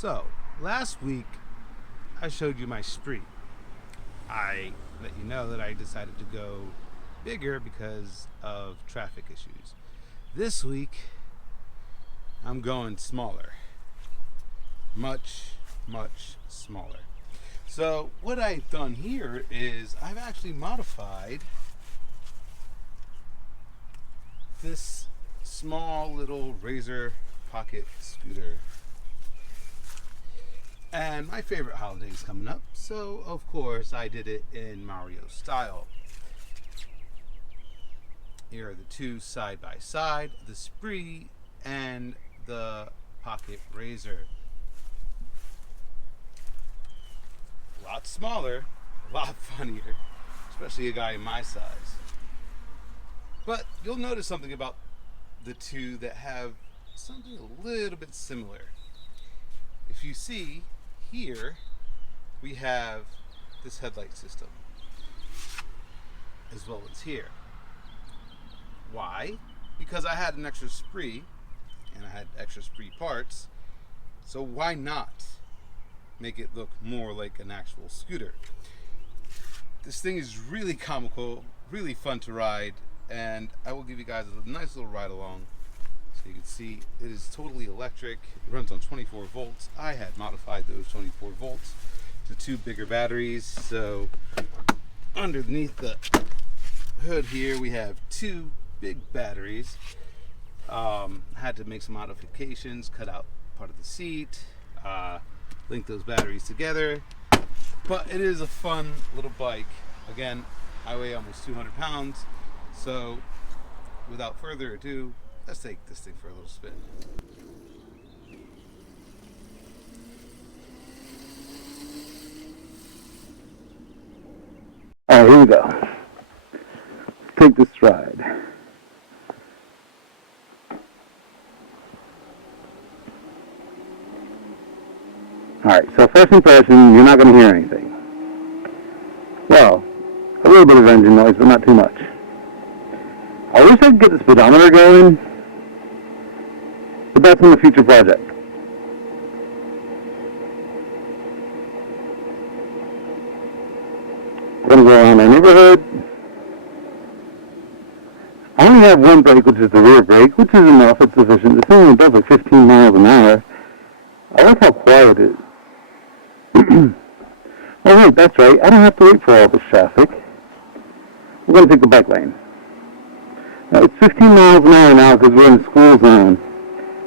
So, last week I showed you my spree. I let you know that I decided to go bigger because of traffic issues. This week I'm going smaller. Much smaller. So, what I've done here is I've actually modified this small little Razor pocket scooter. And my favorite holiday is coming up, so of course I did it in Mario style. Here are the two side by side, the spree and the pocket Razor. A lot smaller, a lot funnier, especially a guy my size. But you'll notice something about the two that have something a little bit similar. If you see here, we have this headlight system, as well as here. Why? Because I had an extra spree, and I had extra spree parts, so why not make it look more like an actual scooter? This thing is really comical, really fun to ride, and I will give you guys a nice little ride along. So you can see it is totally electric. It runs on 24 volts. I had modified those 24 volts to two bigger batteries. So underneath the hood here we have two big batteries. Had to make some modifications, cut out part of the seat, link those batteries together. But it is a fun little bike. Again, I weigh almost 200 pounds. So without further ado, let's take this thing for a little spin. All right, here we go. Take this ride. All right, so first impression, you're not going to hear anything. Well, a little bit of engine noise, but not too much. I wish I could get the speedometer going, but that's in the future project. I'm going to go around our neighborhood. I only have one brake, which is the rear brake, which is enough. It's sufficient. It's only does like 15 miles an hour. I like how quiet it is. Oh wait, that's right. I don't have to wait for all this traffic. We're going to take the bike lane. Now, it's 15 miles an hour now because we're in a school zone.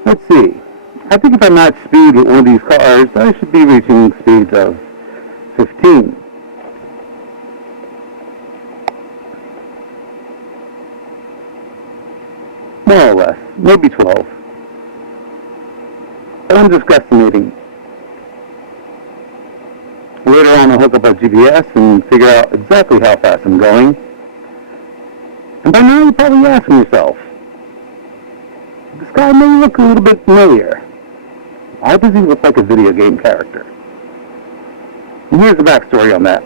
Let's see. I think if I match speed with one of these cars, I should be reaching speeds of 15. More or less. Maybe 12. But I'm just guesstimating. Later on, I'll hook up our GPS and figure out exactly how fast I'm going. And by now, you're probably asking yourself, this guy may look a little bit familiar. Why does he look like a video game character? And here's the backstory on that.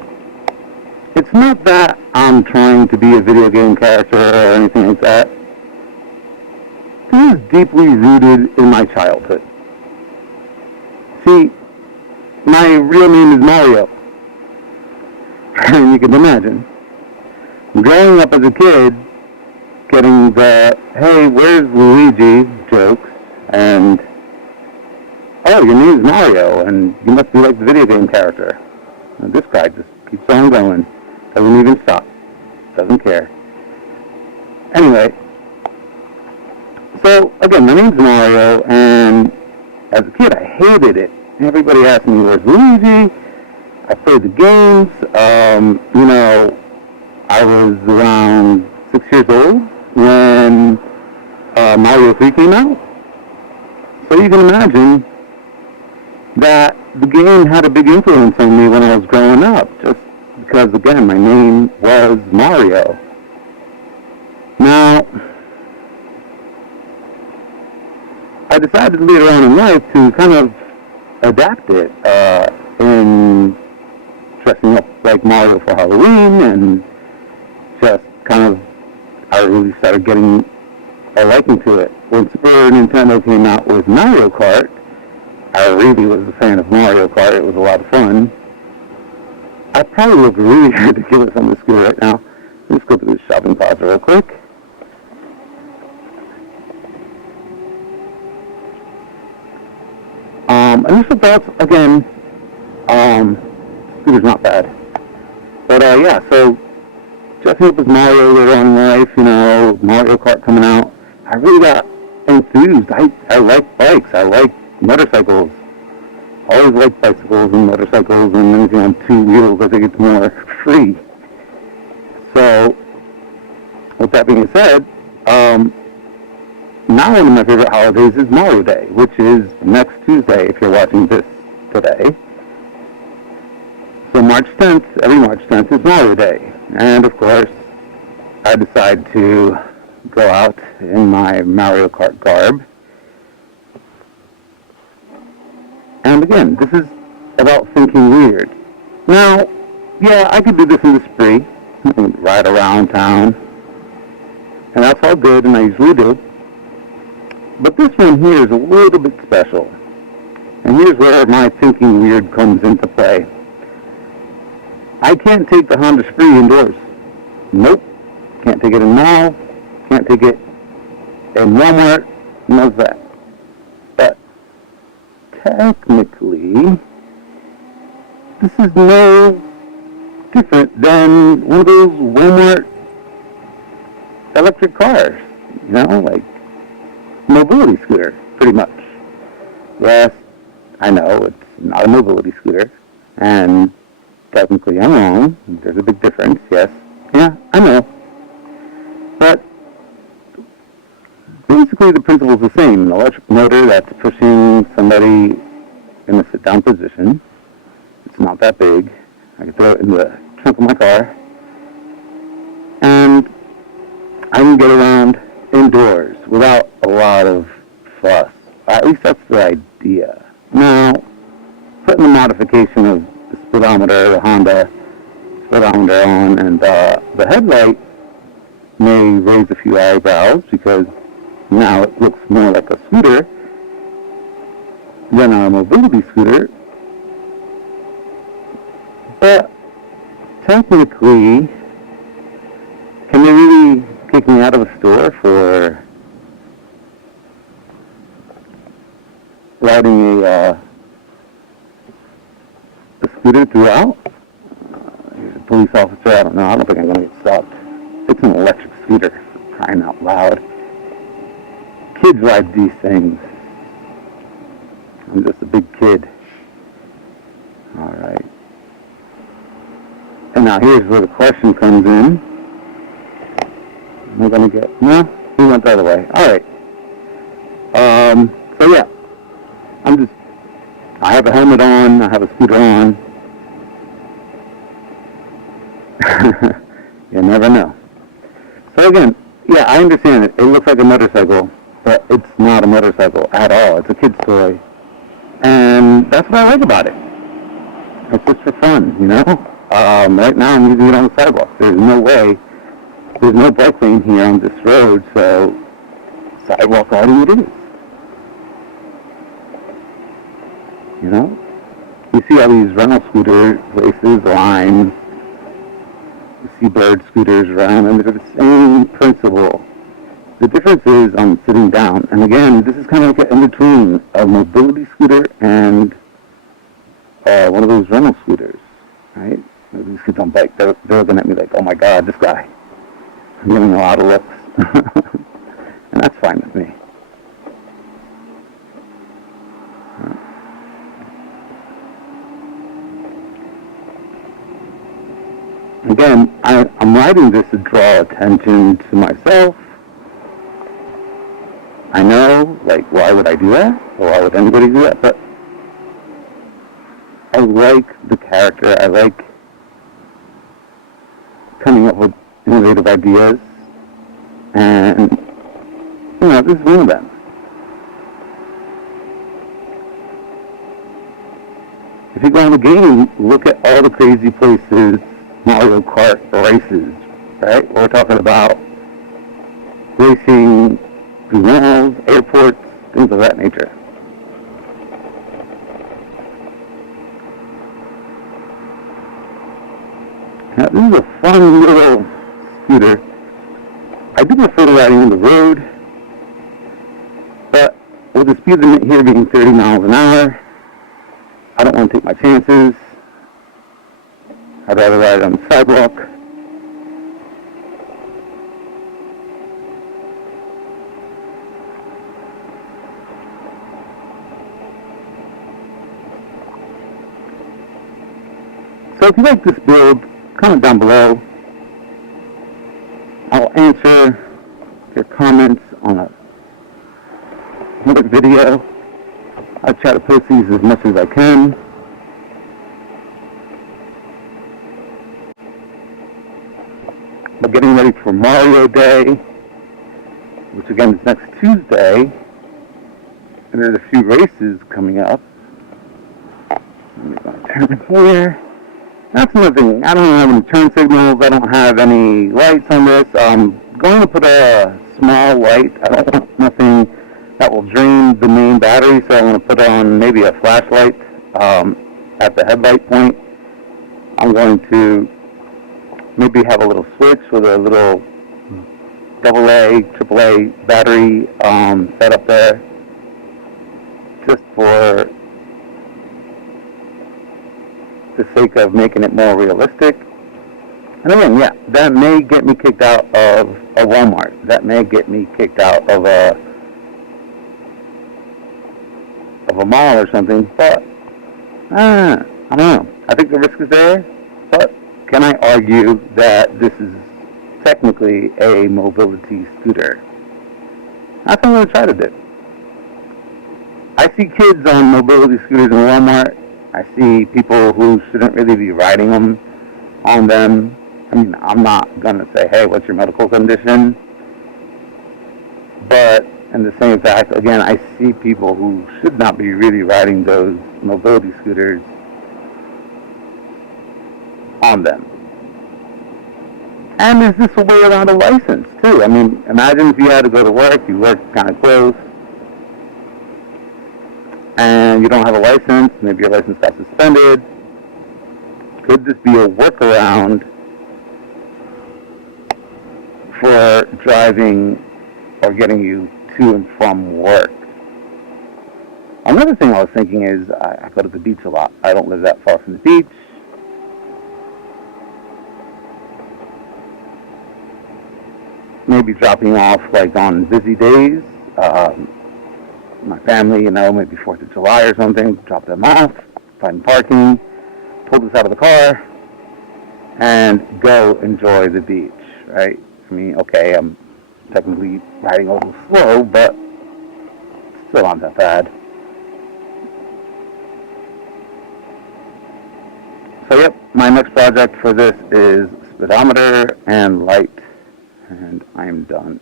It's not that I'm trying to be a video game character or anything like that. This is deeply rooted in my childhood. See, my real name is Mario. And you can imagine, growing up as a kid, getting the, hey, where's Luigi jokes, and, oh, your name's Mario, and you must be like the video game character. And this guy just keeps on going, doesn't even stop, doesn't care. Anyway, so, again, my name's Mario, and as a kid, I hated it. Everybody asked me, where's Luigi? I played the games. I was around 6 years old when Mario 3 came out. So you can imagine that the game had a big influence on me when I was growing up, just because, again, my name was Mario. Now, I decided later on in life to kind of adapt it in dressing up like Mario for Halloween, and just kind of, I really started getting a liking to it. When Super Nintendo came out with Mario Kart, I really was a fan of Mario Kart. It was a lot of fun. I probably look really ridiculous on the scooter right now. Let's go through the shopping plaza real quick. Initial thoughts, again, scooter's not bad. But, yeah, so, dressing up as Mario later on in life, you know, Mario Kart coming out, I really got enthused. I like bikes. I like motorcycles. I always like bicycles and motorcycles and anything on two wheels. I think it's more free. So, with that being said, now one of my favorite holidays is Mario Day, which is next Tuesday if you're watching this today. So March 10th, every March 10th is Mario Day. And of course, I decide to go out in my Mario Kart garb. And again, this is about thinking weird. Now, yeah, I could do this in the spree, ride around town, and that's all good, and I usually do. But this one here is a little bit special. And here's where my thinking weird comes into play. I can't take the Honda Spree indoors. Nope. Can't take it in mall. Can't take it in Walmart. None of that. But technically, this is no different than one of those Walmart electric cars. You know, like mobility scooter, pretty much. Yes, I know it's not a mobility scooter, and technically I'm wrong. There's a big difference, yes. Yeah, I know. But basically the principle is the same. An electric motor that's pushing somebody in a sit-down position. It's not that big. I can throw it in the trunk of my car. And I can get around indoors without a lot of fuss. At least that's the idea. Now, putting the modification of the speedometer, the Honda speedometer on, and the headlight may raise a few eyebrows because now it looks more like a scooter than a mobility scooter. But technically, can they really kick me out of a store for riding a scooter throughout? Here's a police officer. I don't know. I don't think I'm going to get stopped. It's an electric scooter, for crying out loud. Kids ride these things. I'm just a big kid. Alright. And now here's where the question comes in. Am I going to get... No? We went the other way. Alright. So yeah. I have a helmet on. I have a scooter on. You never know. So again, yeah, I understand it. It looks like a motorcycle, but it's not a motorcycle at all. It's a kid's toy. And that's what I like about it. It's just for fun, you know? Right now I'm using it on the sidewalk. There's no bike lane here on this road, so sidewalk riding it is. You know? You see all these rental scooter places, Lime, you see Bird scooters around, and they're the same principle. The difference is I'm sitting down, and again, this is kind of like an in-between a mobility scooter and one of those rental scooters, right? These kids on bike, they're looking at me like, oh my god, this guy. I'm getting a lot of looks. And that's fine with me. Again, I'm writing this to draw attention to myself. I know, like, why would I do that? Or why would anybody do that? But I like the character. I like coming up with innovative ideas. And, you know, this is one of them. If you go on the game, look at all the crazy places Mario Kart races, right? We're talking about racing through malls, airports, things of that nature. Now, this is a fun little scooter. I do prefer to riding on the road, but with the speed limit here being 30 miles an hour, I don't want to take my chances. I'd rather ride on the sidewalk. So if you like this build, comment down below. I'll answer your comments on another video. I'll try to post these as much as I can. We're getting ready for Mario Day, which again is next Tuesday. And there's a few races coming up. Let me go turn here. That's another thing. I don't have any turn signals. I don't have any lights on this. I'm going to put a small light. I don't want nothing that will drain the main battery, so I'm going to put on maybe a flashlight at the headlight point. I'm going to maybe have a little switch with a little AA, AAA battery set up there, just for the sake of making it more realistic. And again, yeah, that may get me kicked out of a Walmart. That may get me kicked out of a mall or something, but I don't know. I think the risk is there, but can I argue that this is technically a mobility scooter? That's what I'm going to try to do. I see kids on mobility scooters in Walmart. I see people who shouldn't really be riding them on them. I mean, I'm not going to say, hey, what's your medical condition? But in the same fact, again, I see people who should not be really riding those mobility scooters on them. And is this a way around a license, too? I mean, imagine if you had to go to work, you work kind of close, and you don't have a license, maybe your license got suspended. Could this be a workaround for driving or getting you to and from work? Another thing I was thinking is, I go to the beach a lot. I don't live that far from the beach. Maybe dropping off like on busy days. My family, maybe 4th of July or something, drop them off, find parking, pull this out of the car, and go enjoy the beach, right? I mean, okay, I'm technically riding a little slow, but still not that bad. So, yep, my next project for this is speedometer and light, and I'm done.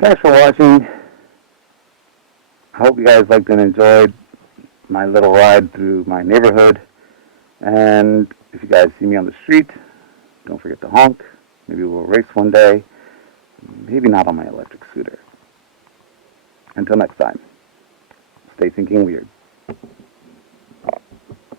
Thanks for watching. I hope you guys liked and enjoyed my little ride through my neighborhood. And if you guys see me on the street, don't forget to honk. Maybe we'll race one day. Maybe not on my electric scooter. Until next time, stay thinking weird.